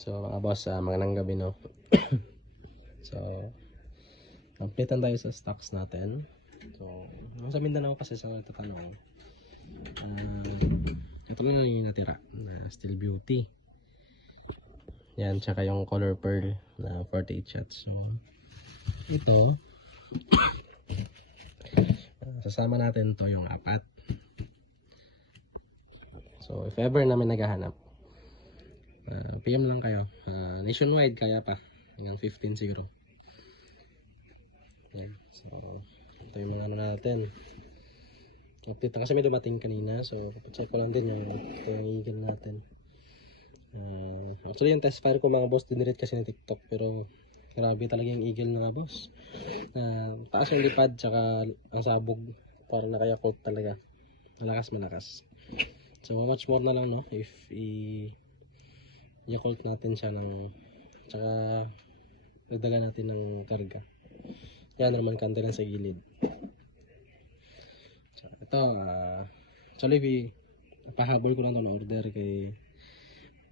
So mga boss, magandang gabi no. So updatean tayo sa stocks natin. So sa Mindanao kasi sa nagtatanong, ito lang yung natira na Steel Beauty. Yan, tsaka yung Color Pearl na 48 shots. So ito, sasama natin to yung apat. So if ever namin naghahanap, PM lang kayo. Nationwide kaya pa hanggang 15-0. Yan. So ito yung mga ano natin. Update na kasi may dumating kanina. So check ko lang din yung eagle natin. Actually yung test fire ko mga boss dinirate kasi ng TikTok, pero grabe talaga yung eagle na nga boss. Taas yung lipad tsaka ang sabog parang naka-yakult talaga. Malakas. So much more na lang no if yakult natin siya ng tsaka dagdagan natin ng karga. Yan naman kante lang sa gilid. So ito actually pahabol ko lang ito na order kay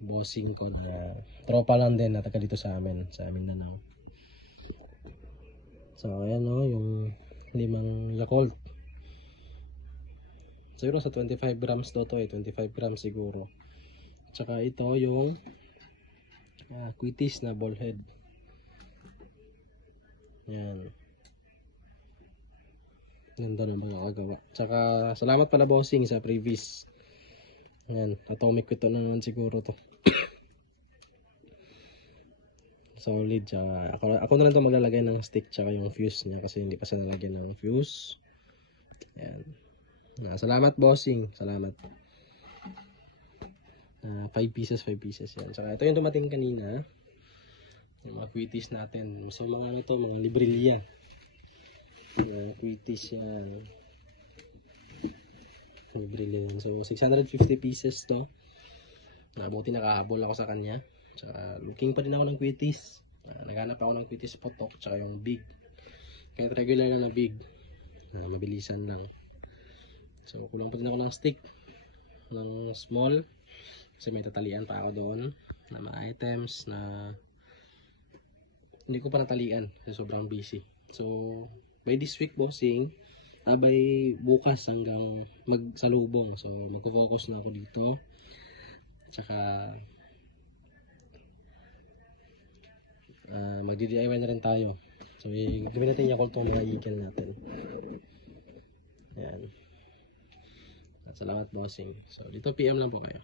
bossing ko na tropa lang din na taga dito sa amin Mindanao. So ayan no yung 5 Yakult. Siguro sa 25 grams daw to 25 grams siguro. Tsaka ito yung Quitis na ball head. Yan. Ganda ng makakagawa. Tsaka salamat pala bossing sa previous. Yan, atomic ito na naman siguro to. Solid. Tsaka ako na lang to maglalagay ng stick tsaka yung fuse niya kasi hindi pa siya nalagyan ng fuse. Yan. Salamat bossing. Salamat. 5 pieces yan. Tsaka ito yung dumating kanina. Yung mga Quitis natin. So mga ano to, mga Librilla. Quitis yan. Librilla yan. So 650 pieces to. Buti nakahabol ako sa kanya. Tsaka looking pa din ako ng Quitis. Naghanap ako ng Quitis potok. Tsaka yung big. Kahit regular lang na big. Mabilisan lang. So kulang pa din ako ng stick. Ng small. Kasi may tatalian pa ako doon na mga items na hindi ko pa natalian kasi sobrang busy. So by this week bossing, by bukas hanggang magsalubong. So magfo-focus na ako dito. Tsaka magdi-DIY na rin tayo. So gawin natin yung itong mga eagle natin. Ayan. At salamat bossing. So dito PM lang po kayo.